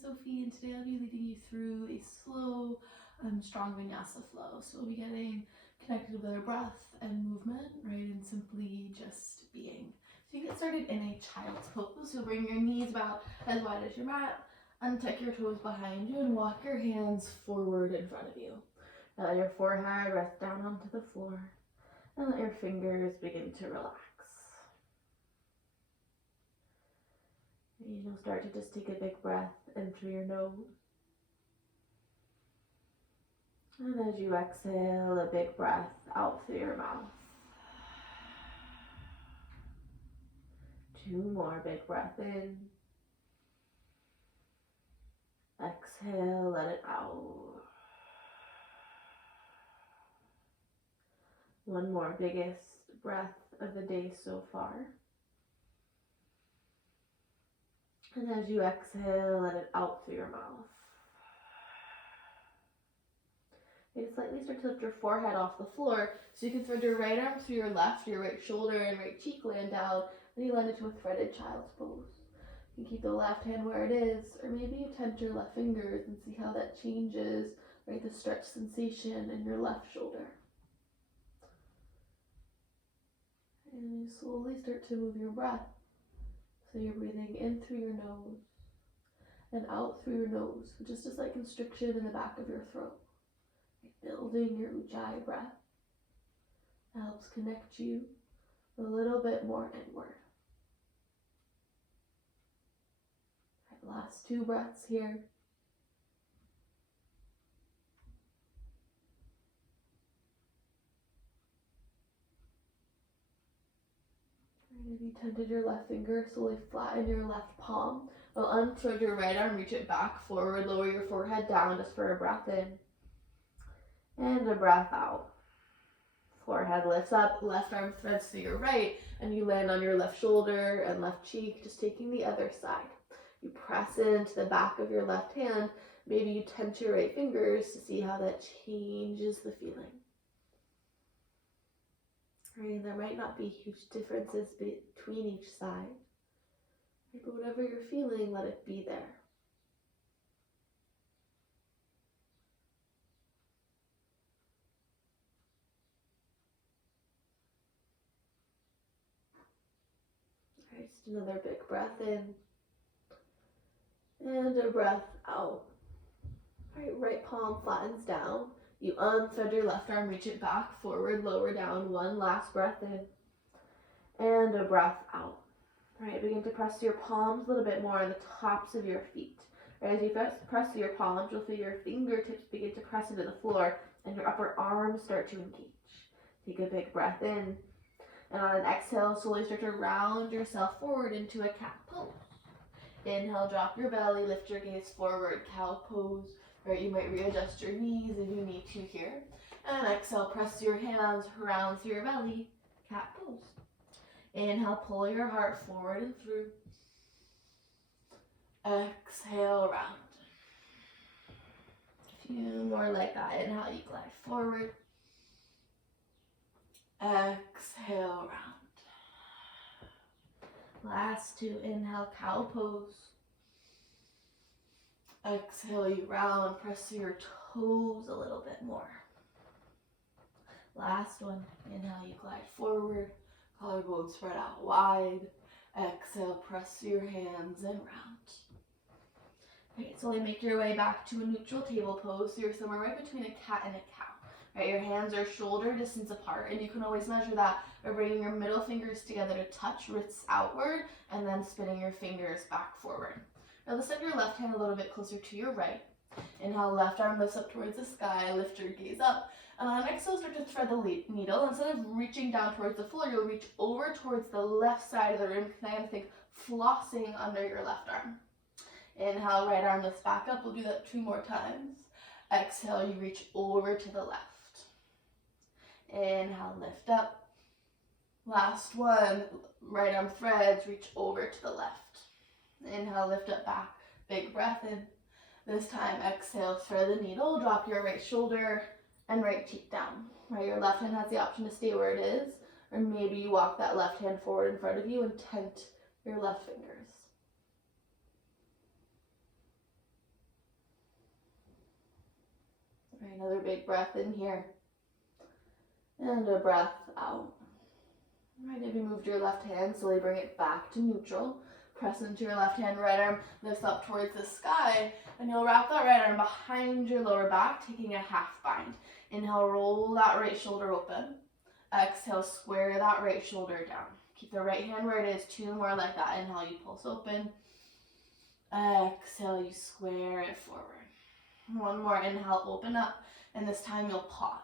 Sophie, and today I'll be leading you through a slow, strong Vinyasa flow. So we'll be getting connected with our breath and movement, right, and simply just being. So you get started in a child's pose. You'll bring your knees about as wide as your mat, untuck your toes behind you, and walk your hands forward in front of you. Now let your forehead rest down onto the floor, and let your fingers begin to relax. And you'll start to just take a big breath in through your nose. And as you exhale, a big breath out through your mouth. 2 more big breath in. Exhale, let it out. 1 more biggest breath of the day so far. And as you exhale, let it out through your mouth. You slightly start to lift your forehead off the floor, so you can thread your right arm through your left, your right shoulder and right cheek land down, and you land into a threaded child's pose. You can keep the left hand where it is, or maybe you tent your left fingers and see how that changes, right, the stretch sensation in your left shoulder. And you slowly start to move your breath. So you're breathing in through your nose and out through your nose, just a slight constriction in the back of your throat. Building your Ujjayi breath helps connect you a little bit more inward. Right, last 2 breaths here. If you tented your left finger, slowly flatten your left palm. Well, unthread your right arm, reach it back forward, lower your forehead down just for a breath in. And a breath out. Forehead lifts up, left arm threads to your right, and you land on your left shoulder and left cheek, just taking the other side. You press into the back of your left hand. Maybe you tent your right fingers to see how that changes the feeling. Right, there might not be huge differences between each side, right, but whatever you're feeling, let it be there. All right, just another big breath in and a breath out. All right palm flattens down. You unthread your left arm, reach it back, forward, lower down. 1 last breath in and a breath out. All right, begin to press your palms a little bit more on the tops of your feet. Right, as you press your palms, you'll feel your fingertips begin to press into the floor and your upper arms start to engage. Take a big breath in, and on an exhale, slowly start to round yourself forward into a cat pose. Inhale, drop your belly, lift your gaze forward, cow pose. Right, you might readjust your knees if you need to here. And exhale, press your hands around through your belly, cat pose. Inhale, pull your heart forward and through. Exhale, round. A few more like that. Inhale, you glide forward. Exhale, round. Last 2, inhale, cow pose. Exhale, you round, press your toes a little bit more. Last one, inhale, you glide forward, collarbones spread out wide. Exhale, press your hands and round. Okay, slowly make your way back to a neutral table pose, so you're somewhere right between a cat and a cow. Right, your hands are shoulder distance apart, and you can always measure that by bringing your middle fingers together to touch, wrists outward, and then spinning your fingers back forward. Now let's send your left hand a little bit closer to your right. Inhale, left arm lifts up towards the sky, lift your gaze up. And on an exhale, start to thread the needle. Instead of reaching down towards the floor, you'll reach over towards the left side of the room. Kind of think flossing under your left arm. Inhale, right arm lifts back up. We'll do that 2 more times. Exhale, you reach over to the left. Inhale, lift up. Last one, right arm threads, reach over to the left. Inhale, lift up back, big breath in. This time, exhale, thread the needle, drop your right shoulder and right cheek down. Right, your left hand has the option to stay where it is, or maybe you walk that left hand forward in front of you and tent your left fingers. Right, another big breath in here. And a breath out. Right, if you moved your left hand, slowly bring it back to neutral. Press into your left hand, right arm lifts up towards the sky, and you'll wrap that right arm behind your lower back, taking a half bind. Inhale, roll that right shoulder open. Exhale, square that right shoulder down. Keep the right hand where it is, 2 more like that. Inhale, you pulse open. Exhale, you square it forward. 1 more, inhale, open up, and this time you'll pause.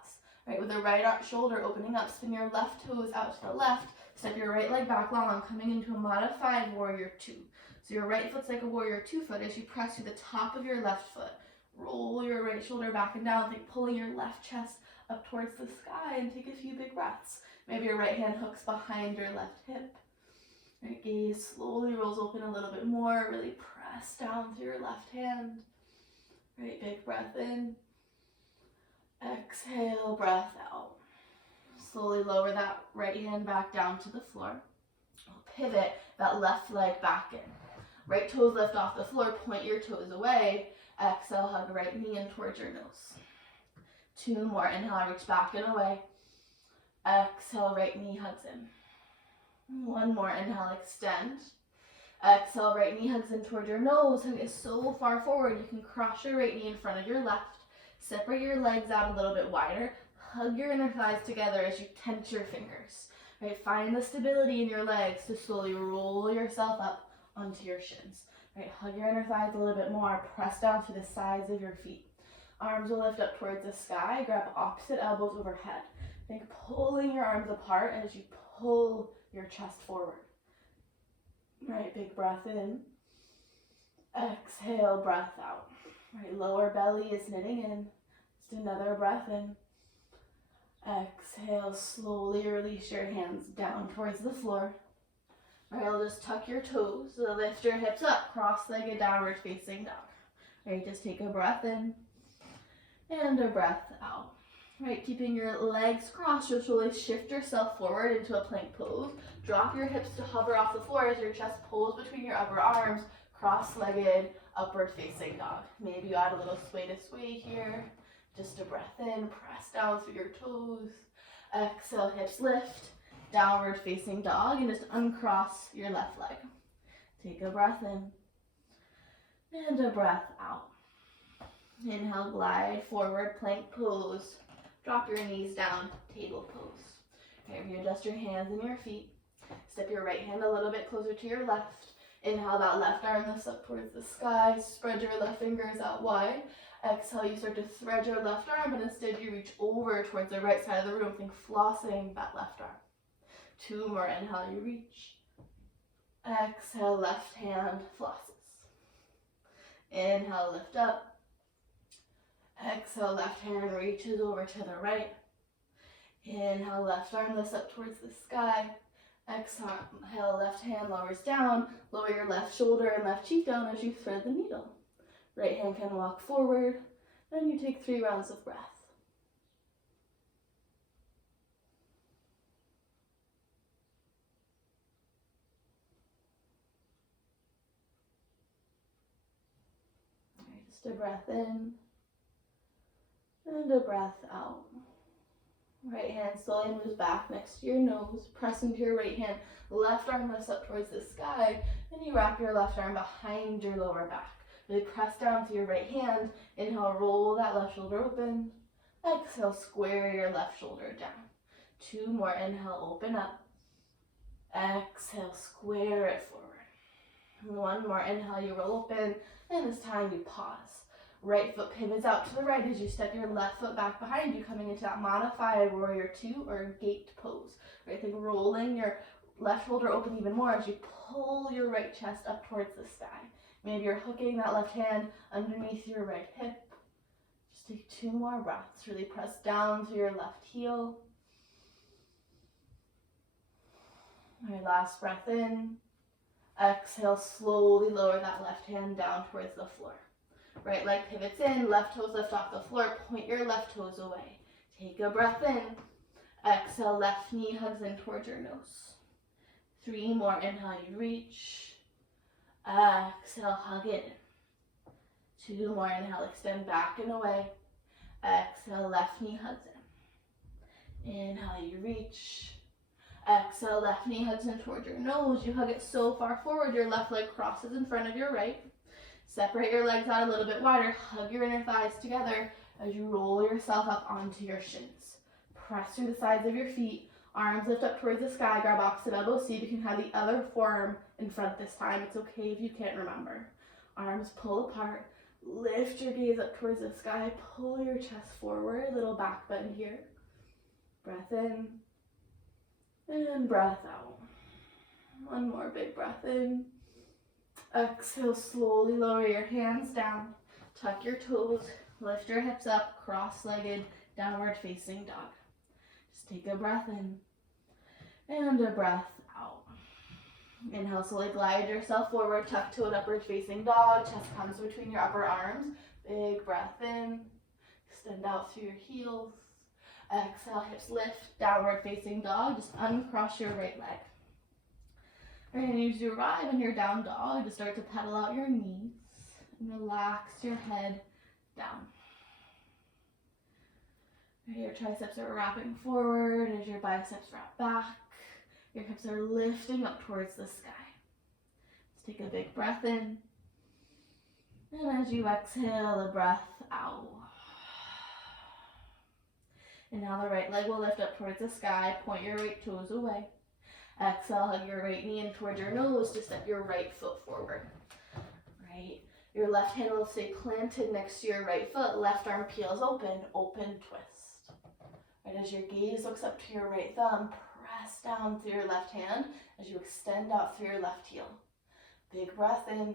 Right, with the right shoulder opening up, spin your left toes out to the left, step your right leg back long, coming into a modified warrior 2. So your right foot's like a warrior 2 foot as you press to the top of your left foot. Roll your right shoulder back and down, like pulling your left chest up towards the sky, and take a few big breaths. Maybe your right hand hooks behind your left hip. Right, gaze slowly rolls open a little bit more, really press down through your left hand. Right, big breath in. Exhale, breath out. Slowly lower that right hand back down to the floor. Pivot that left leg back in. Right toes lift off the floor, point your toes away. Exhale, hug right knee in towards your nose. 2 more, inhale, reach back and away. Exhale, right knee hugs in. 1 more, inhale, extend. Exhale, right knee hugs in towards your nose. Hug it so far forward, you can cross your right knee in front of your left. Separate your legs out a little bit wider. Hug your inner thighs together as you tense your fingers. Right, find the stability in your legs to slowly roll yourself up onto your shins. Right, hug your inner thighs a little bit more. Press down to the sides of your feet. Arms will lift up towards the sky. Grab opposite elbows overhead. Think pulling your arms apart as you pull your chest forward. Right, big breath in. Exhale, breath out. Right, lower belly is knitting in. Just another breath in. Exhale, slowly release your hands down towards the floor. All right, I'll just tuck your toes, so lift your hips up, cross-legged downward facing dog. All right, just take a breath in and a breath out. All right, keeping your legs crossed, you'll slowly shift yourself forward into a plank pose. Drop your hips to hover off the floor as your chest pulls between your upper arms, cross-legged, upward facing dog. Maybe you add a little sway to sway here. Just a breath in, press down through your toes. Exhale, hips lift, downward facing dog, and just uncross your left leg. Take a breath in and a breath out. Inhale, glide forward, plank pose. Drop your knees down, table pose. Okay, readjust your hands and your feet. Step your right hand a little bit closer to your left. Inhale, that left arm lifts up towards the sky. Spread your left fingers out wide. Exhale, you start to thread your left arm, but instead you reach over towards the right side of the room. Think flossing that left arm. 2 more, inhale, you reach. Exhale, left hand flosses. Inhale, lift up. Exhale, left hand reaches over to the right. Inhale, left arm lifts up towards the sky. Exhale, left hand lowers down. Lower your left shoulder and left cheek down as you thread the needle. Right hand can walk forward. Then you take 3 rounds of breath. All right, just a breath in and a breath out. Right hand slowly moves back next to your nose. Press into your right hand. Left arm lifts up towards the sky. Then you wrap your left arm behind your lower back. Really press down to your right hand. Inhale, roll that left shoulder open. Exhale, square your left shoulder down. 2 more. Inhale, open up. Exhale, square it forward. 1 more. Inhale, you roll open. And this time you pause. Right foot pivots out to the right as you step your left foot back behind you, coming into that modified warrior 2 or gate pose. Right, think rolling your left shoulder open even more as you pull your right chest up towards the sky. Maybe you're hooking that left hand underneath your right hip. Just take 2 more breaths. Really press down to your left heel. All right, last breath in. Exhale, slowly lower that left hand down towards the floor. Right leg pivots in, left toes lift off the floor, point your left toes away. Take a breath in. Exhale, left knee hugs in towards your nose. 3 more, inhale, you reach. Exhale, hug it. 2 more, inhale, extend back and away. Exhale, left knee hugs in. Inhale, you reach. Exhale, left knee hugs in towards your nose. You hug it so far forward, your left leg crosses in front of your right. Separate your legs out a little bit wider. Hug your inner thighs together as you roll yourself up onto your shins. Press through the sides of your feet. Arms lift up towards the sky. Grab opposite elbow. See if you can have the other forearm in front this time. It's okay if you can't remember. Arms pull apart. Lift your gaze up towards the sky. Pull your chest forward. Little back bend here. Breath in. And breath out. One more big breath in. Exhale, slowly lower your hands down. Tuck your toes. Lift your hips up. Cross-legged, downward facing dog. Just take a breath in. And a breath out. Inhale, slowly glide yourself forward. Tuck to an upward facing dog. Chest comes between your upper arms. Big breath in. Extend out through your heels. Exhale, hips lift, downward facing dog. Just uncross your right leg. Alright, and as you arrive in your down dog, just start to pedal out your knees and relax your head down. Alright, your triceps are wrapping forward as your biceps wrap back. Your hips are lifting up towards the sky. Let's take a big breath in. And as you exhale, a breath out. And now the right leg will lift up towards the sky. Point your right toes away. Exhale, hug your right knee in towards your nose to step your right foot forward. Right. Your left hand will stay planted next to your right foot. Left arm peels open. Open twist. Right, as your gaze looks up to your right thumb, press down through your left hand as you extend out through your left heel. Big breath in.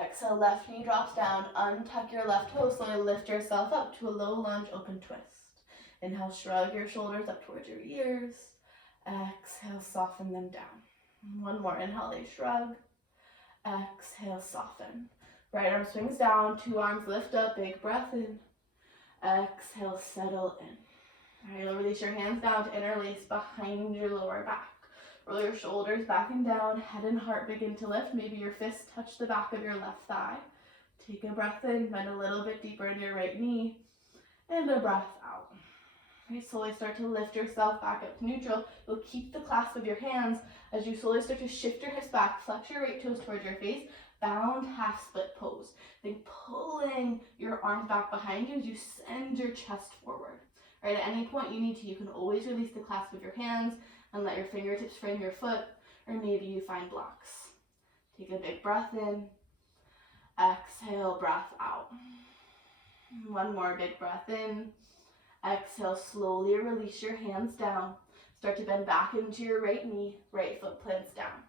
Exhale, left knee drops down. Untuck your left toe. Slowly lift yourself up to a low lunge open twist. Inhale, shrug your shoulders up towards your ears. Exhale, soften them down. One more. Inhale, they shrug. Exhale, soften. Right arm swings down. Two arms lift up. Big breath in. Exhale, settle in. All right, you'll release your hands down to interlace behind your lower back. Roll your shoulders back and down. Head and heart begin to lift. Maybe your fists touch the back of your left thigh. Take a breath in. Bend a little bit deeper in your right knee. And a breath out. Okay, slowly start to lift yourself back up to neutral. You'll keep the clasp of your hands as you slowly start to shift your hips back. Flex your right toes towards your face. Bound half split pose. Then pulling your arms back behind you as you send your chest forward. Right, at any point you need to, you can always release the clasp of your hands and let your fingertips frame your foot, or maybe you find blocks. Take a big breath in. Exhale, breath out. One more big breath in. Exhale, slowly release your hands down. Start to bend back into your right knee. Right foot plants down.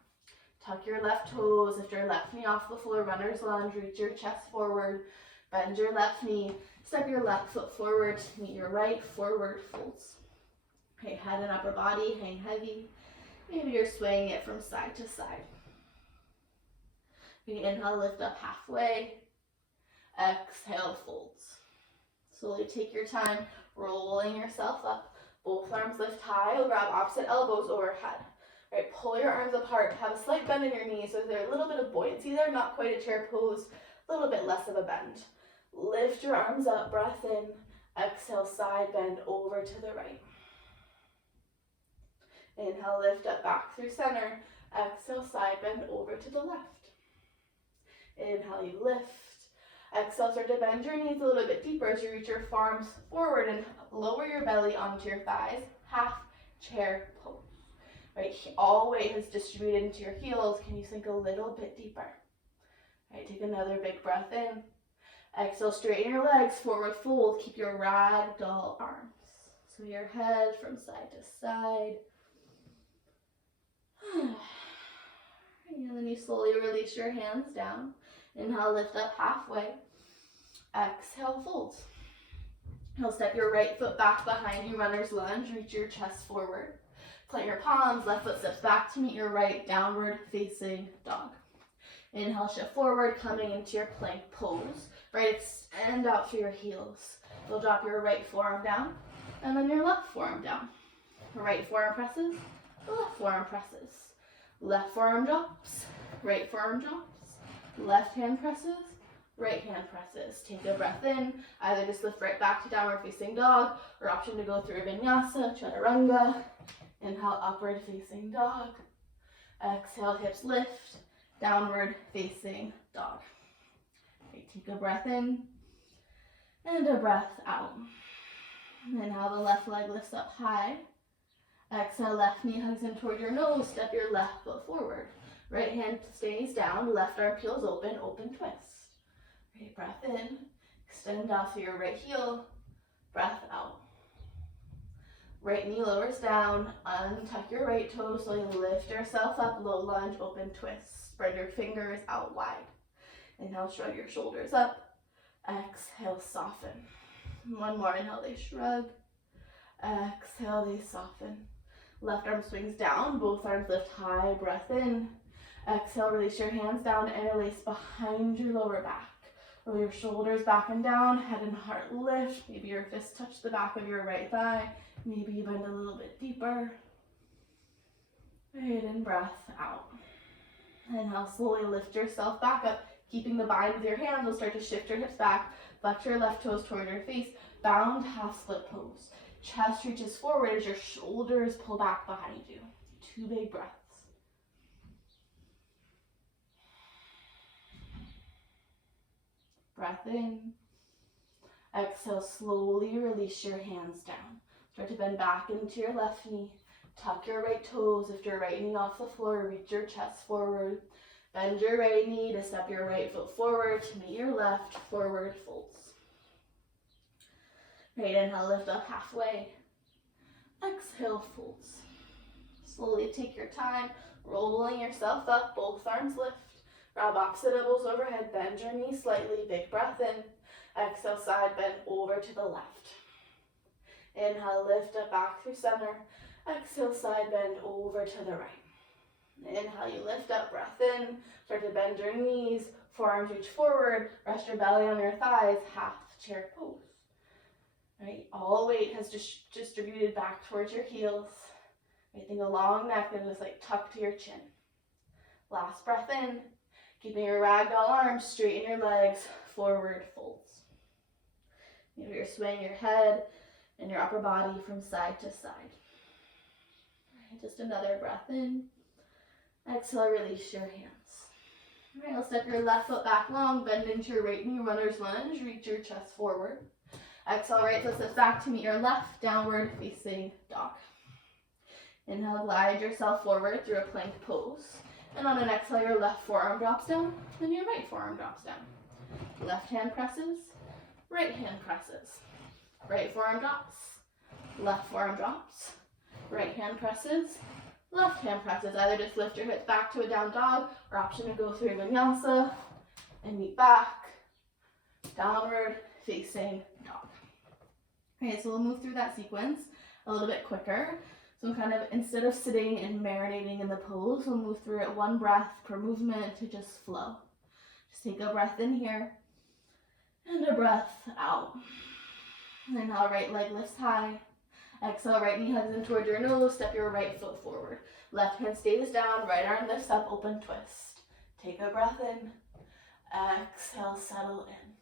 Tuck your left toes. Lift your left knee off the floor. Runner's lunge. Reach your chest forward. Bend your left knee. Step your left foot forward to meet your right. Forward folds. Okay, head and upper body hang heavy. Maybe you're swaying it from side to side. Okay, inhale, lift up halfway. Exhale, folds. Slowly take your time, rolling yourself up. Both arms lift high. You'll grab opposite elbows overhead. Right, pull your arms apart. Have a slight bend in your knees. So there's a little bit of buoyancy there, not quite a chair pose, a little bit less of a bend. Lift your arms up, breath in. Exhale, side bend over to the right. Inhale, lift up back through center. Exhale, side bend over to the left. Inhale, you lift. Exhale, start to bend your knees a little bit deeper as you reach your forearms forward and lower your belly onto your thighs. Half chair pose. Right, all weight is distributed into your heels. Can you sink a little bit deeper? Right, take another big breath in. Exhale, straighten your legs, forward fold. Keep your ragdoll arms. So your head from side to side. And then you slowly release your hands down. Inhale, lift up halfway. Exhale, fold. You'll step your right foot back behind you, runner's lunge. Reach your chest forward. Plant your palms, left foot steps back to meet your right, downward facing dog. Inhale, shift forward, coming into your plank pose. Right, extend out through your heels. You'll drop your right forearm down, and then your left forearm down. Right forearm presses, left forearm presses. Left forearm drops, right forearm drops. Left hand presses, right hand presses. Take a breath in, either just lift right back to downward facing dog, or option to go through Vinyasa, Chaturanga. Inhale, upward facing dog. Exhale, hips lift, downward facing dog. Okay, take a breath in and a breath out. Inhale, the left leg lifts up high. Exhale, left knee hugs in toward your nose, step your left foot forward. Right hand stays down, left arm peels open, open twist. Okay, breath in, extend off your right heel, breath out. Right knee lowers down, untuck your right toe, slowly lift yourself up, low lunge, open twist. Spread your fingers out wide. Inhale, shrug your shoulders up. Exhale, soften. One more, inhale, they shrug. Exhale, they soften. Left arm swings down, both arms lift high, breath in. Exhale, release your hands down, interlace behind your lower back. Roll your shoulders back and down, head and heart lift. Maybe your fists touch the back of your right thigh. Maybe you bend a little bit deeper. Right, and breath out. Inhale, slowly lift yourself back up. Keeping the bind with your hands, you'll start to shift your hips back. Flex your left toes toward your face. Bound half split pose. Chest reaches forward as your shoulders pull back behind you. 2 big breaths. Breath in. Exhale, slowly release your hands down. Start to bend back into your left knee. Tuck your right toes. Lift your right knee off the floor. Reach your chest forward. Bend your right knee to step your right foot forward to meet your left. Forward folds. Right, inhale, lift up halfway. Exhale, folds. Slowly take your time, rolling yourself up, both arms lift. Grab opposite elbows overhead, bend your knees slightly, big breath in. Exhale, side bend over to the left. Inhale, lift up back through center. Exhale, side bend over to the right. Inhale, you lift up, breath in. Start to bend your knees, forearms reach forward, rest your belly on your thighs, half chair pose. Right, all weight has just distributed back towards your heels. Right, think a long neck and just like tuck to your chin. Last breath in, keeping your ragdoll arms, straighten your legs, forward folds. Maybe you're swaying your head and your upper body from side to side. Right, just another breath in. Exhale, release your hands. All right, I'll step your left foot back long, bend into your right knee, runner's lunge, reach your chest forward. Exhale, right foot slips back to meet your left, downward facing dog. Inhale, glide yourself forward through a plank pose. And on an exhale, your left forearm drops down, and your right forearm drops down. Left hand presses, right hand presses. Right forearm drops, left forearm drops. Right hand presses, left hand presses. Either just lift your hips back to a down dog, or option to go through Vinyasa and meet back, downward facing dog. Okay, so we'll move through that sequence a little bit quicker. So kind of, instead of sitting and marinating in the pose, we'll move through it one breath per movement to just flow. Just take a breath in here and a breath out. Inhale, right leg lifts high. Exhale, right knee hugs in toward your nose, step your right foot forward. Left hand stays down, right arm lifts up, open twist. Take a breath in. Exhale, settle in.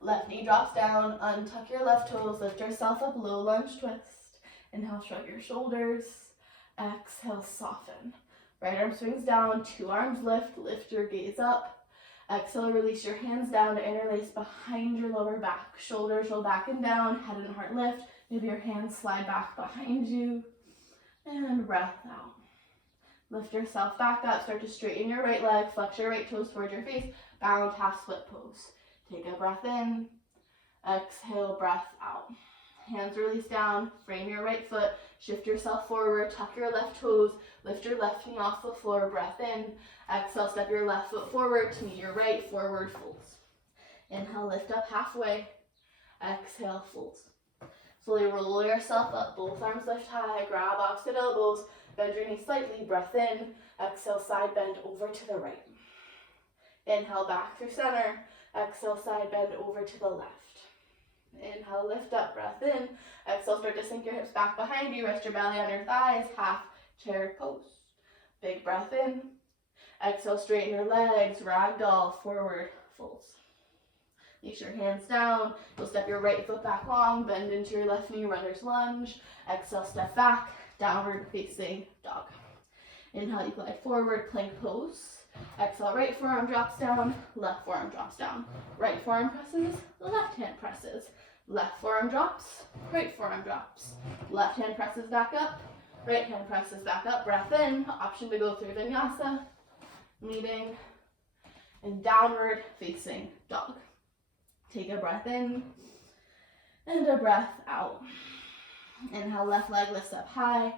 Left knee drops down, untuck your left toes, lift yourself up, low lunge twist. Inhale, shrug your shoulders. Exhale, soften. Right arm swings down, 2 arms lift, lift your gaze up. Exhale, release your hands down to interlace behind your lower back. Shoulders roll back and down, head and heart lift. Maybe your hands slide back behind you. And breath out. Lift yourself back up, start to straighten your right leg, flex your right toes towards your face, bound half split pose. Take a breath in, exhale, breath out. Hands release down, frame your right foot, shift yourself forward, tuck your left toes, lift your left knee off the floor, breath in. Exhale, step your left foot forward to meet your right, forward folds. Inhale, lift up halfway. Exhale, folds. Slowly roll yourself up, both arms lift high, grab opposite elbows, bend your knees slightly, breath in. Exhale, side bend over to the right. Inhale, back through center. Exhale, side bend over to the left. Inhale, lift up, breath in. Exhale, start to sink your hips back behind you. Rest your belly on your thighs, half chair pose. Big breath in. Exhale, straighten your legs, ragdoll, forward folds. Place your hands down. You'll step your right foot back long, bend into your left knee, runner's lunge. Exhale, step back, downward facing dog. Inhale, you glide forward, plank pose. Exhale, right forearm drops down, left forearm drops down. Right forearm presses, left hand presses. Left forearm drops, right forearm drops. Left hand presses back up, right hand presses back up. Breath in, option to go through Vinyasa, meeting, and downward facing dog. Take a breath in and a breath out. Inhale, left leg lifts up high.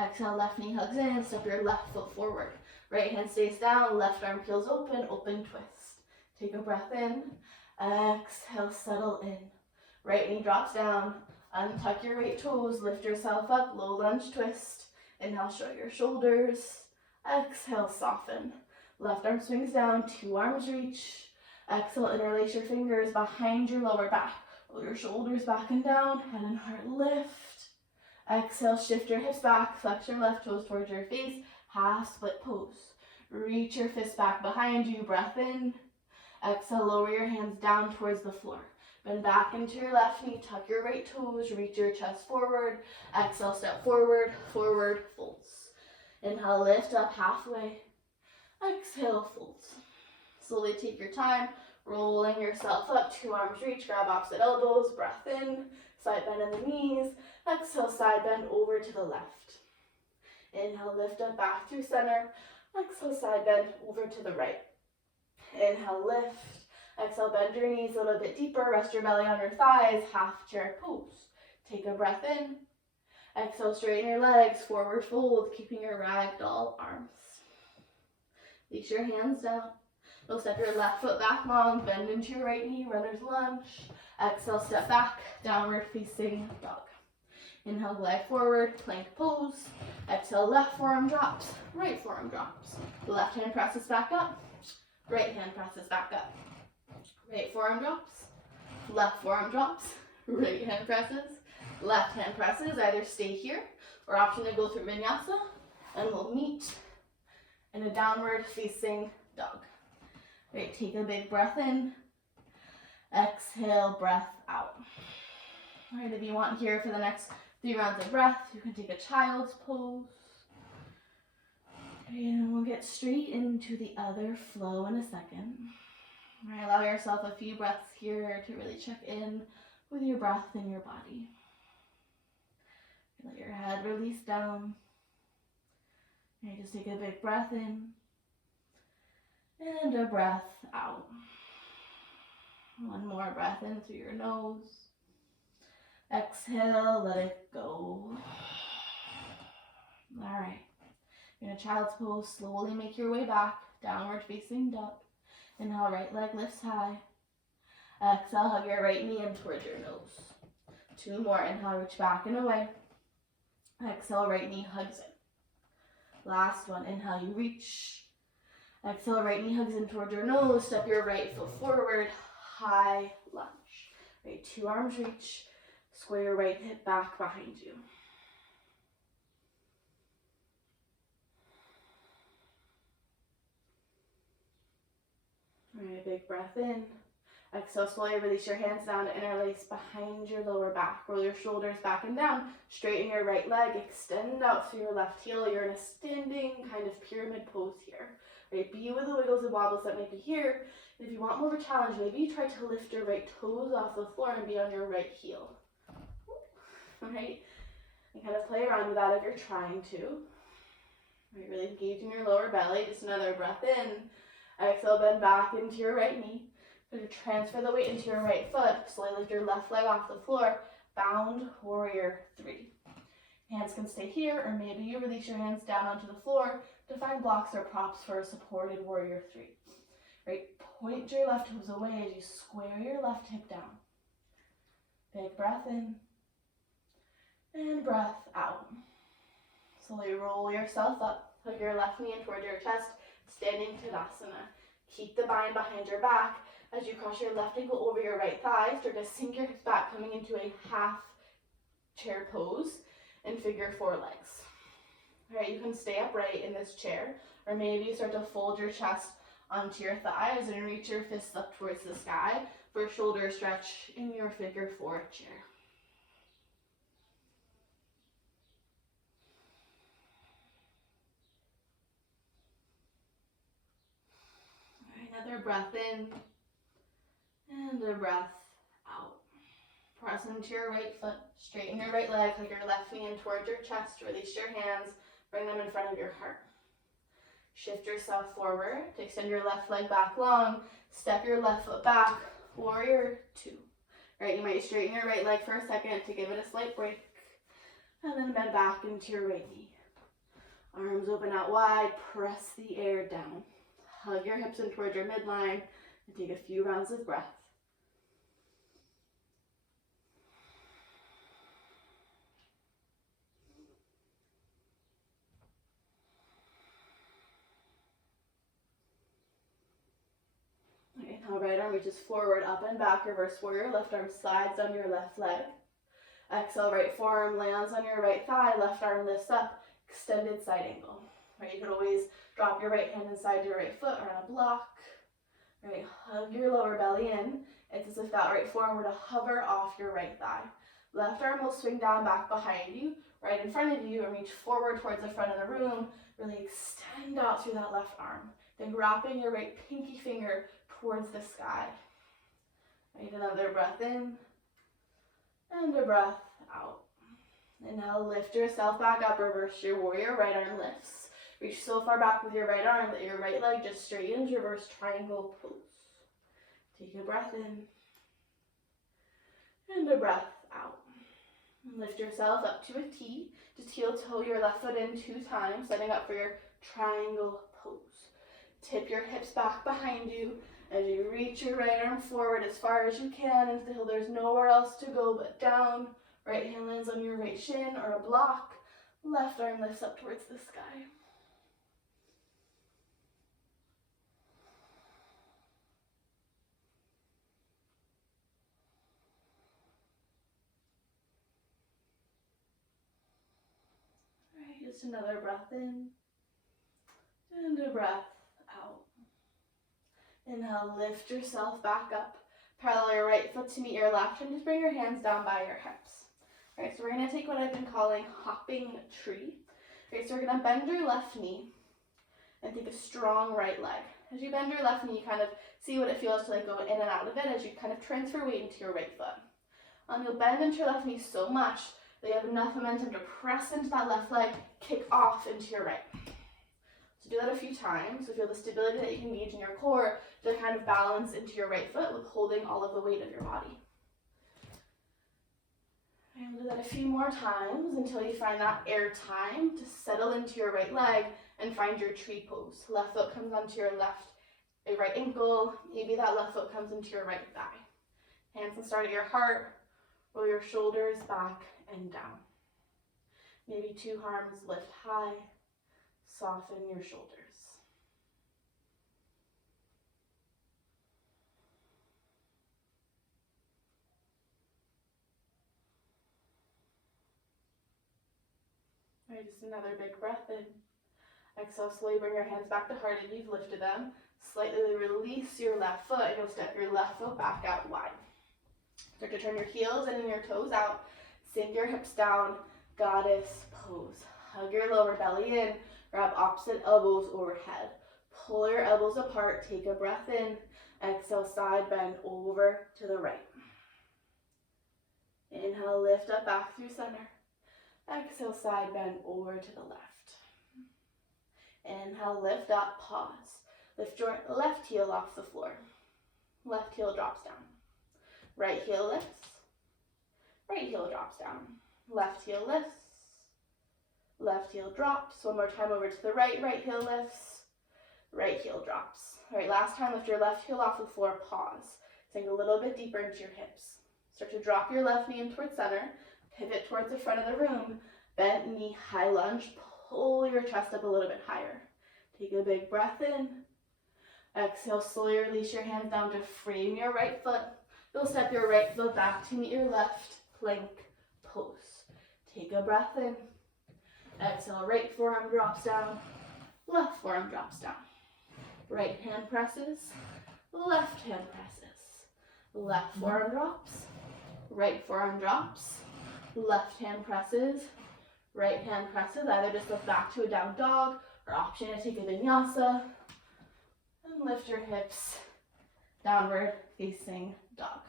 Exhale, left knee hugs in, step your left foot forward. Right hand stays down, left arm peels open, open twist. Take a breath in, exhale, settle in. Right knee drops down, untuck your right toes, lift yourself up, low lunge twist. Inhale, show your shoulders. Exhale, soften. Left arm swings down, two arms reach. Exhale, interlace your fingers behind your lower back. Roll your shoulders back and down, head and heart lift. Exhale, shift your hips back, flex your left toes towards your face, half split pose. Reach your fists back behind you, breath in. Exhale, lower your hands down towards the floor. Bend back into your left knee, tuck your right toes, reach your chest forward. Exhale, step forward, forward folds. Inhale, lift up halfway. Exhale, folds. Slowly take your time, rolling yourself up, two arms reach, grab opposite elbows, breath in, side bend in the knees. Exhale, side bend over to the left. Inhale, lift up back through center. Exhale, side bend over to the right. Inhale, lift. Exhale, bend your knees a little bit deeper. Rest your belly on your thighs. Half chair pose. Take a breath in. Exhale, straighten your legs. Forward fold, keeping your ragdoll arms. Place your hands down. You'll step your left foot back long. Bend into your right knee. Runner's lunge. Exhale, step back. Downward facing dog. Inhale, glide forward. Plank pose. Exhale, left forearm drops. Right forearm drops. Left hand presses back up. Right hand presses back up. Right forearm drops, left forearm drops, right hand presses, left hand presses. Either stay here or option to go through Vinyasa, and we'll meet in a downward facing dog. Right, take a big breath in, exhale, breath out. All right, if you want here for the next 3 rounds of breath, you can take a child's pose. And we'll get straight into the other flow in a second. All right, allow yourself a few breaths here to really check in with your breath and your body. Let your head release down. All right, just take a big breath in and a breath out. One more breath in through your nose. Exhale, let it go. All right, in a child's pose, slowly make your way back, downward facing dog. Inhale, right leg lifts high. Exhale, hug your right knee in towards your nose. 2 more. Inhale, reach back and away. Exhale, right knee hugs in. Last one. Inhale, you reach. Exhale, right knee hugs in towards your nose. Step your right foot forward. High lunge. Right, 2 arms reach. Square your right hip back behind you. All right, big breath in. Exhale, slowly release your hands down to interlace behind your lower back. Roll your shoulders back and down. Straighten your right leg. Extend out through your left heel. You're in a standing kind of pyramid pose here. Right, be with the wiggles and wobbles that may be here. If you want more of a challenge, maybe you try to lift your right toes off the floor and be on your right heel. All right, and kind of play around with that if you're trying to. All right, really engaging your lower belly. Just another breath in. Exhale, bend back into your right knee. Going to transfer the weight into your right foot. Slowly lift your left leg off the floor. Bound warrior 3. Hands can stay here, or maybe you release your hands down onto the floor to find blocks or props for a supported warrior 3. Right, point your left toes away as you square your left hip down. Big breath in, and breath out. Slowly roll yourself up. Hug your left knee in towards your chest. Standing Tadasana. Keep the bind behind your back. As you cross your left ankle over your right thigh, start to sink your hips back, coming into a half chair pose and figure 4 legs. All right, you can stay upright in this chair, or maybe you start to fold your chest onto your thighs and reach your fists up towards the sky for a shoulder stretch in your figure 4 chair. Another breath in and a breath out. Press into your right foot, straighten your right leg, hug your left knee in towards your chest, release your hands, bring them in front of your heart. Shift yourself forward to extend your left leg back long, step your left foot back, warrior 2. Right, you might straighten your right leg for a second to give it a slight break, and then bend back into your right knee. Arms open out wide, press the air down. Hug your hips in towards your midline and take a few rounds of breath. Okay, now right arm reaches forward, up and back, reverse warrior, left arm slides on your left leg. Exhale, right forearm lands on your right thigh, left arm lifts up, extended side angle. Right, you could always drop your right hand inside your right foot or on a block. Right, hug your lower belly in. It's as if that right forearm were to hover off your right thigh. Left arm will swing down back behind you, right in front of you, and reach forward towards the front of the room. Really extend out through that left arm. Then wrapping your right pinky finger towards the sky. Right, another breath in and a breath out. And now lift yourself back up, reverse your warrior, right arm lifts. Reach so far back with your right arm that your right leg just straightens, reverse triangle pose. Take a breath in and a breath out. Lift yourself up to a T. Just heel toe your left foot in 2 times, setting up for your triangle pose. Tip your hips back behind you as you reach your right arm forward as far as you can until there's nowhere else to go but down. Right hand lands on your right shin or a block. Left arm lifts up towards the sky. Just another breath in and a breath out. Inhale, lift yourself back up. Parallel your right foot to meet your left and just bring your hands down by your hips. All right, so we're going to take what I've been calling hopping tree. All right, so we're going to bend your left knee and take a strong right leg. As you bend your left knee, you kind of see what it feels to go in and out of it as you kind of transfer weight into your right foot. You'll bend into your left knee so much that you have enough momentum to press into that left leg, kick off into your right. So do that a few times. So feel the stability that you can gauge in your core to kind of balance into your right foot with holding all of the weight of your body. And we'll do that a few more times until you find that air time to settle into your right leg and find your tree pose. Left foot comes onto your right ankle. Maybe that left foot comes into your right thigh. Hands can start at your heart. Roll your shoulders back and down. Maybe 2 arms lift high. Soften your shoulders. All right, just another big breath in. Exhale, slowly bring your hands back to heart if you've lifted them. Slightly release your left foot and you'll step your left foot back out wide. Start to turn your heels in and your toes out. Sink your hips down, goddess pose. Hug your lower belly in, grab opposite elbows overhead. Pull your elbows apart, take a breath in. Exhale, side bend over to the right. Inhale, lift up back through center. Exhale, side bend over to the left. Inhale, lift up, pause. Lift your left heel off the floor. Left heel drops down. Right heel lifts. Right heel drops down. Left heel lifts. Left heel drops. One more time over to the right. Right heel lifts. Right heel drops. All right, last time, lift your left heel off the floor, pause. Sink a little bit deeper into your hips. Start to drop your left knee in towards center. Pivot towards the front of the room. Bent knee, high lunge. Pull your chest up a little bit higher. Take a big breath in. Exhale, slowly release your hands down to frame your right foot. You'll step your right foot back to meet your left, plank pose. Take a breath in. Exhale, right forearm drops down. Left forearm drops down. Right hand presses, left hand presses. Left forearm drops, right forearm drops. Left hand presses, right hand presses. Either just lift back to a down dog or option to take a vinyasa. And lift your hips, downward facing dog.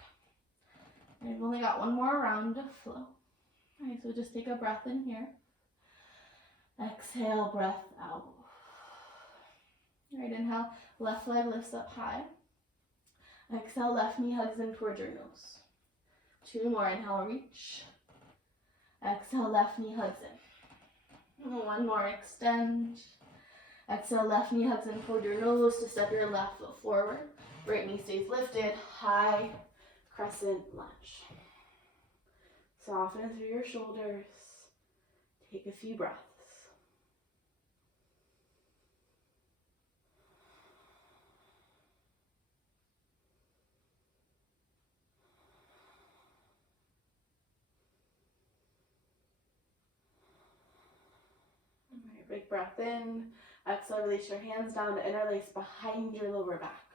We've only got one more round of flow. All right, so just take a breath in here. Exhale, breath out. All right, inhale, left leg lifts up high. Exhale, left knee hugs in towards your nose. 2 more, inhale, reach. Exhale, left knee hugs in. And 1 more, extend. Exhale, left knee hugs in toward your nose to step your left foot forward. Right knee stays lifted, high crescent lunge. Soften through your shoulders. Take a few breaths. All right, big breath in. Exhale, release your hands down to interlace behind your lower back.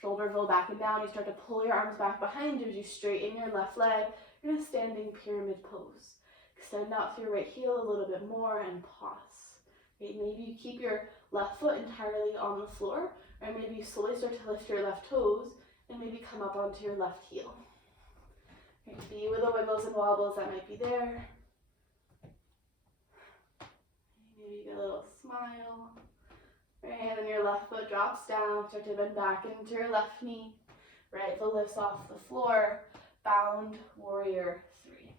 Shoulders roll back and down. You start to pull your arms back behind you as you straighten your left leg. You're in a standing pyramid pose. Extend out through your right heel a little bit more and pause. Okay, maybe you keep your left foot entirely on the floor, or maybe you slowly start to lift your left toes and maybe come up onto your left heel. Okay, be with the wiggles and wobbles that might be there. Maybe you get a little smile. Right hand and your left foot drops down. Start to bend back into your left knee. Right foot lifts off the floor. Bound warrior 3.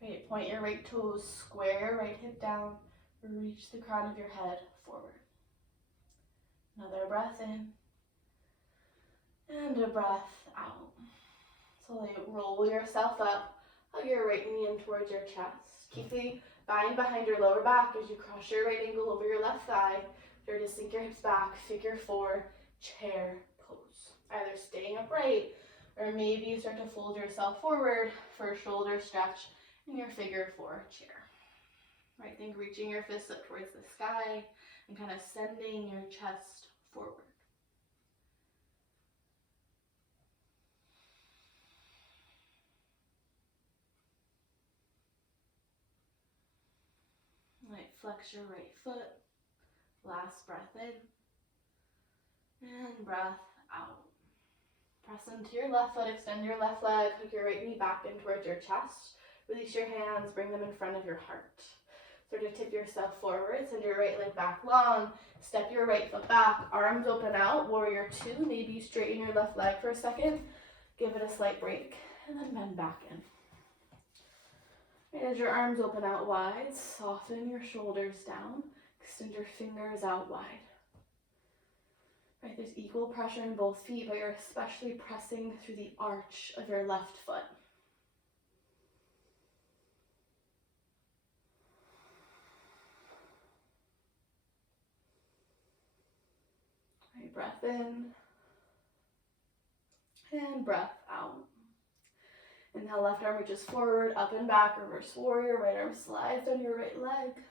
Right, point your right toes, square your right hip down. Reach the crown of your head forward. Another breath in. And a breath out. Slowly roll yourself up. Hug your right knee in towards your chest. Keep the bind behind your lower back as you cross your right ankle over your left thigh. Start to sink your hips back, figure 4, chair pose. Either staying upright or maybe you start to fold yourself forward for a shoulder stretch in your figure 4 chair. Right, think reaching your fists up towards the sky and kind of sending your chest forward. Right, flex your right foot. Last breath in. And breath out. Press into your left foot, extend your left leg, hook your right knee back in towards your chest. Release your hands, bring them in front of your heart. Sort of tip yourself forward, send your right leg back long, step your right foot back, arms open out, warrior 2. Maybe you straighten your left leg for a second, give it a slight break, and then bend back in. As your arms open out wide, soften your shoulders down, extend your fingers out wide. Right, there's equal pressure in both feet, but you're especially pressing through the arch of your left foot. Right, breath in and breath out. Inhale, left arm reaches forward, up and back, reverse warrior. Right arm slides on your right leg.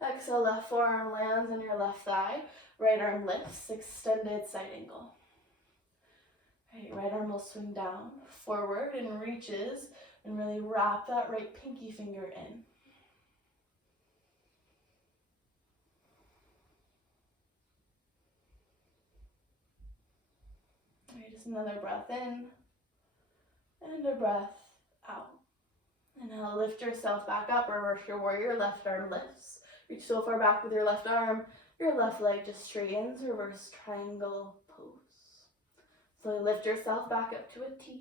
Exhale, left forearm lands on your left thigh. Right arm lifts, extended side angle. Right arm will swing down, forward, and reaches, and really wrap that right pinky finger in. Just another breath in. And a breath out. And now lift yourself back up, reverse your warrior, left arm lifts. Reach so far back with your left arm, your left leg just straightens, reverse triangle pose. So lift yourself back up to a T.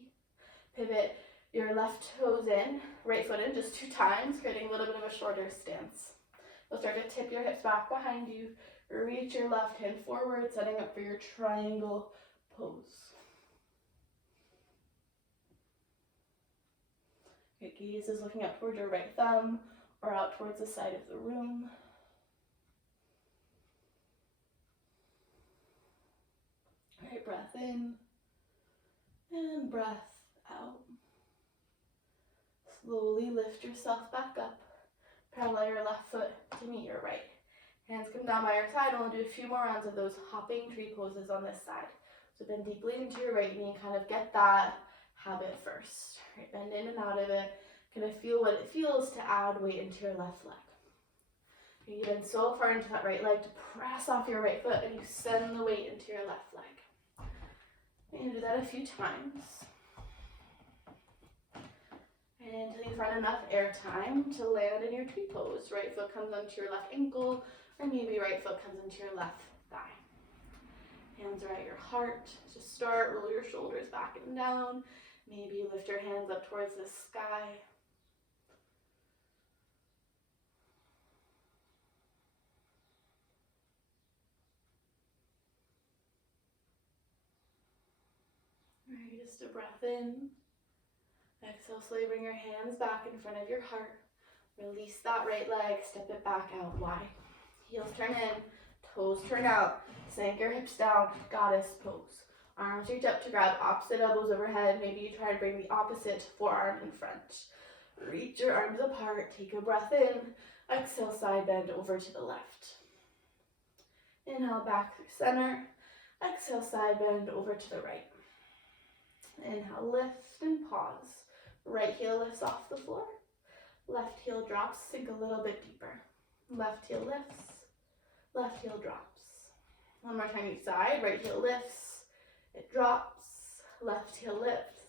Pivot your left toes in, right foot in just 2 times, creating a little bit of a shorter stance. You'll start to tip your hips back behind you, reach your left hand forward, setting up for your triangle pose. Your gaze is looking up towards your right thumb or out towards the side of the room. All right, breath in and breath out. Slowly lift yourself back up. Parallel your left foot to meet your right. Hands come down by your side, and we'll do a few more rounds of those hopping tree poses on this side. So bend deeply into your right knee, kind of get that habit first. Right, bend in and out of it, kind of feel what it feels to add weight into your left leg. You bend so far into that right leg to press off your right foot, and you send the weight into your left leg. And you do that a few times. And until you find enough air time to land in your tree pose. Right foot comes onto your left ankle, or maybe right foot comes into your left thigh. Hands are at your heart. Just start, roll your shoulders back and down. Maybe lift your hands up towards the sky. All right, just a breath in. Exhale, slowly bring your hands back in front of your heart. Release that right leg, step it back out wide. Heels turn in, toes turn out. Sink your hips down, goddess pose. Arms reach up to grab opposite elbows overhead. Maybe you try to bring the opposite forearm in front. Reach your arms apart, take a breath in. Exhale, side bend over to the left. Inhale, back through center. Exhale, side bend over to the right. Inhale, lift and pause. Right heel lifts off the floor. Left heel drops, sink a little bit deeper. Left heel lifts. Left heel drops. One more time each side. Right heel lifts. It drops. Left heel lifts.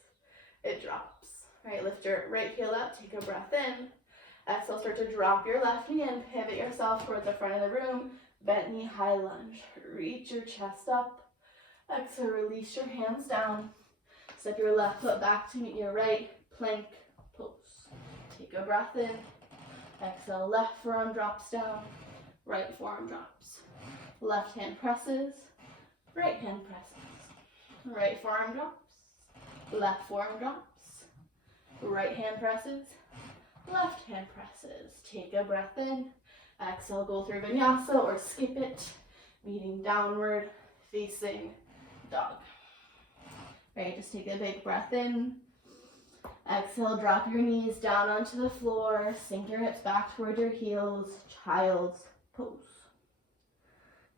It drops. Right, lift your right heel up. Take a breath in. Exhale, start to drop your left knee and pivot yourself towards the front of the room. Bent knee, high lunge. Reach your chest up. Exhale, release your hands down. Step your left foot back to meet your right. Plank pose. Take a breath in. Exhale, left forearm drops down. Right forearm drops. Left hand presses. Right hand presses. Right forearm drops. Left forearm drops. Right hand presses. Left hand presses. Take a breath in. Exhale, go through Vinyasa or skip it. Meeting downward facing dog. Right, just take a big breath in. Exhale, drop your knees down onto the floor. Sink your hips back toward your heels. Child's pose.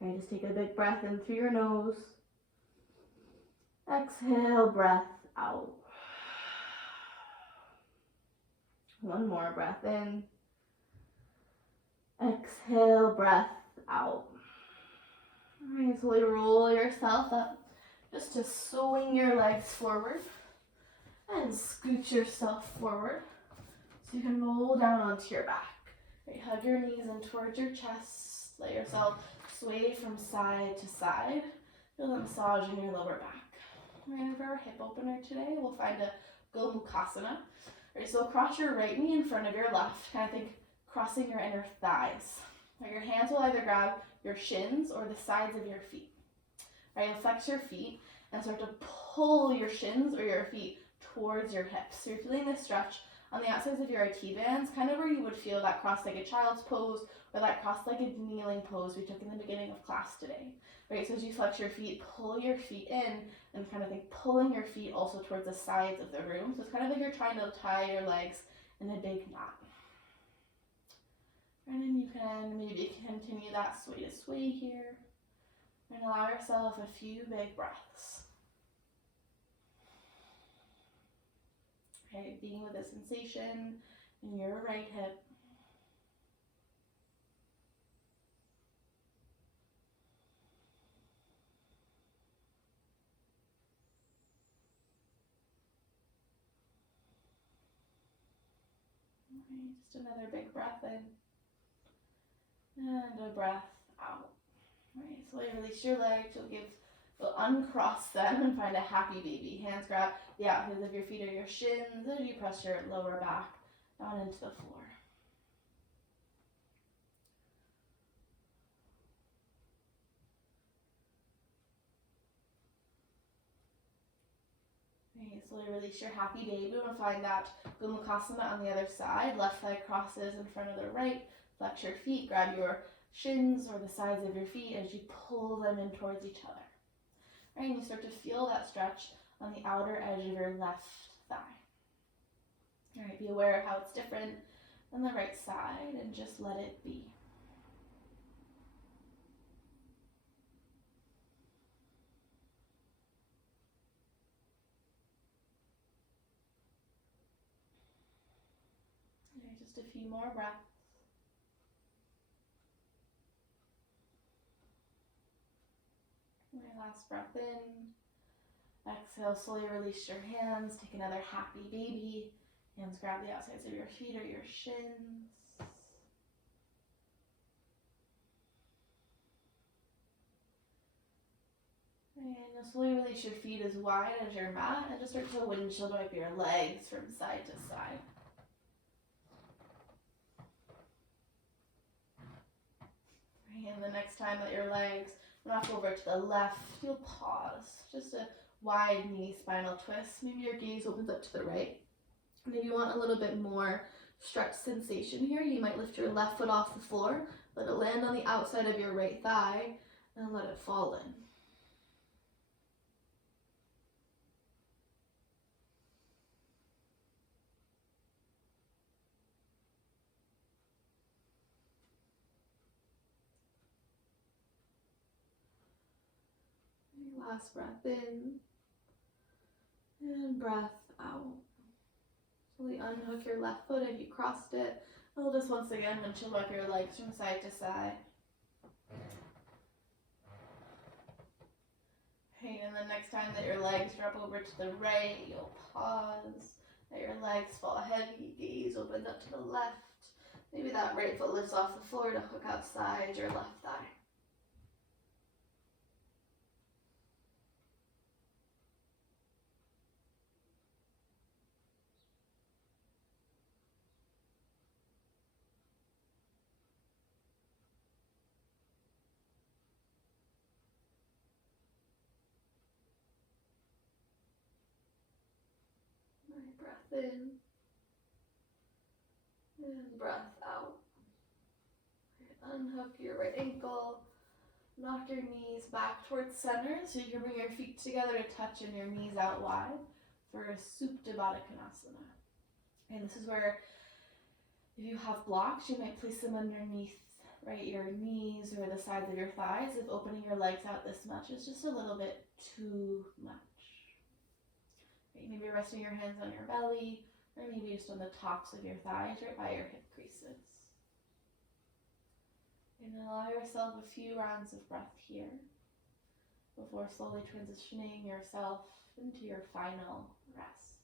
Right, just take a big breath in through your nose. Exhale, breath out. One more breath in. Exhale, breath out. All right, slowly roll yourself up just to swing your legs forward and scoot yourself forward so you can roll down onto your back. Right, hug your knees in towards your chest. Let yourself sway from side to side. Feel the massage in your lower back. Right, for our hip opener today, we'll find a Gomukhasana. Right, so cross your right knee in front of your left. Kind of think crossing your inner thighs. Right, your hands will either grab your shins or the sides of your feet. Right, you'll flex your feet and start to pull your shins or your feet towards your hips. So you're feeling this stretch on the outsides of your IT bands, kind of where you would feel that cross-legged child's pose or that cross-legged kneeling pose we took in the beginning of class today. Right, so as you flex your feet, pull your feet in and kind of think pulling your feet also towards the sides of the room. So it's kind of like you're trying to tie your legs in a big knot. And then you can maybe continue that sway to sway here. And allow yourself a few big breaths. Okay, being with the sensation in your right hip. Okay, just another big breath in. And a breath out. Right, slowly release your legs. You'll uncross them and find a happy baby. Hands grab the outsides of your feet or your shins as you press your lower back down into the floor. Okay, slowly release your happy baby. We'll find that Gomukhasana on the other side. Left leg crosses in front of the right. Flex your feet. Grab your shins or the sides of your feet as you pull them in towards each other. Right, and you start to feel that stretch on the outer edge of your left thigh. All right, be aware of how it's different than the right side and just let it be. Just a few more breaths. And your last breath in. Exhale, slowly release your hands. Take another happy baby. Hands grab the outsides of your feet or your shins. And you'll slowly release your feet as wide as your mat and just start to windshield wipe your legs from side to side. And the next time that your legs rock over to the left, you'll pause. Just a wide knee spinal twist. Maybe your gaze opens up to the right. And if you want a little bit more stretch sensation here, you might lift your left foot off the floor, let it land on the outside of your right thigh, and let it fall in. Last breath in and breath out. Slowly unhook your left foot if you crossed it. We'll just once again windshield wipe your legs from side to side. Okay, and the next time that your legs drop over to the right, you'll pause. Let your legs fall heavy, gaze opens up to the left. Maybe that right foot lifts off the floor to hook outside your left thigh. Breath in and breath out. Unhook your right ankle, knock your knees back towards center so you can bring your feet together to touch and your knees out wide for a Supta Baddha Konasana. And this is where if you have blocks, you might place them underneath your knees or the sides of your thighs if opening your legs out this much is just a little bit too much. Maybe resting your hands on your belly, or maybe just on the tops of your thighs, right by your hip creases. And allow yourself a few rounds of breath here before slowly transitioning yourself into your final rest.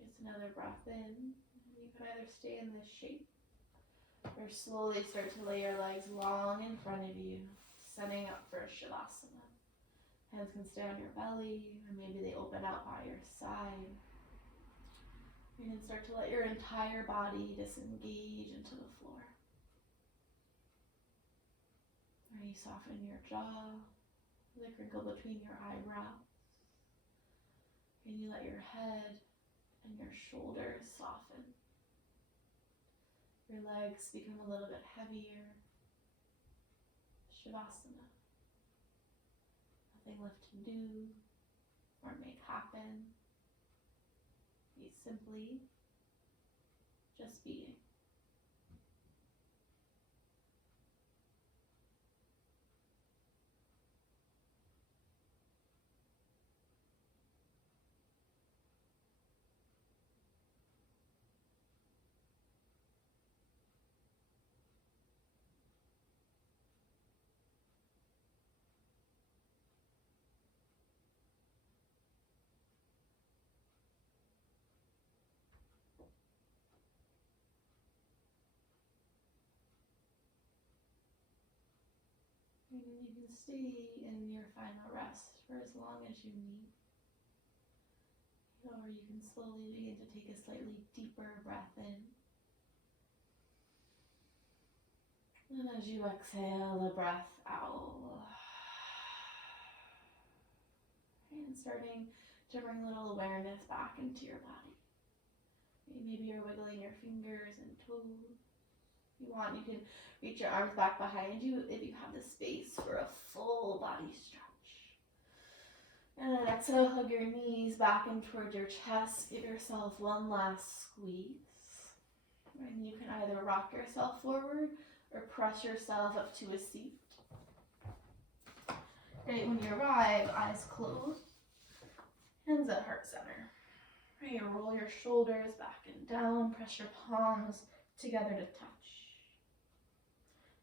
Just another breath in. You can either stay in this shape or slowly start to lay your legs long in front of you, setting up for Shavasana. Hands can stay on your belly, or maybe they open out by your side. You can start to let your entire body disengage into the floor. Or you soften your jaw, the crinkle between your eyebrows. And you let your head and your shoulders soften. Your legs become a little bit heavier. Shavasana. Nothing left to do or make happen. Be simply just being. And you can stay in your final rest for as long as you need. Or you can slowly begin to take a slightly deeper breath in. And as you exhale, the breath out. And starting to bring a little awareness back into your body. Maybe you're wiggling your fingers and toes. If you want, you can reach your arms back behind you if you have the space for a full body stretch. And then exhale, hug your knees back in towards your chest. Give yourself one last squeeze. And you can either rock yourself forward or press yourself up to a seat. Great, when you arrive, eyes closed. Hands at heart center. Right, roll your shoulders back and down. Press your palms together to touch.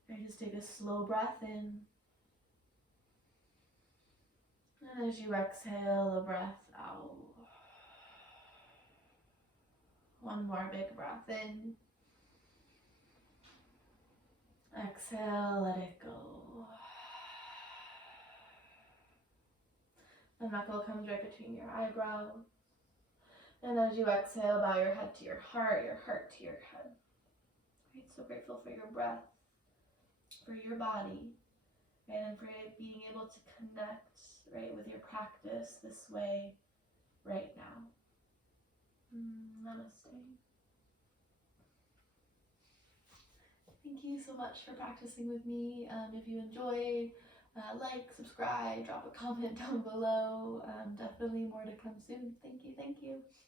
Right, just take a slow breath in. And as you exhale, a breath out. One more big breath in. Exhale, let it go. The knuckle comes right between your eyebrows. And as you exhale, bow your head to your heart to your head. Right, so grateful for your breath, for your body, right, and for being able to connect, right, with your practice this way right now. Namaste. Thank you so much for practicing with me. If you enjoyed, like, subscribe, drop a comment down below. Definitely more to come soon. Thank you.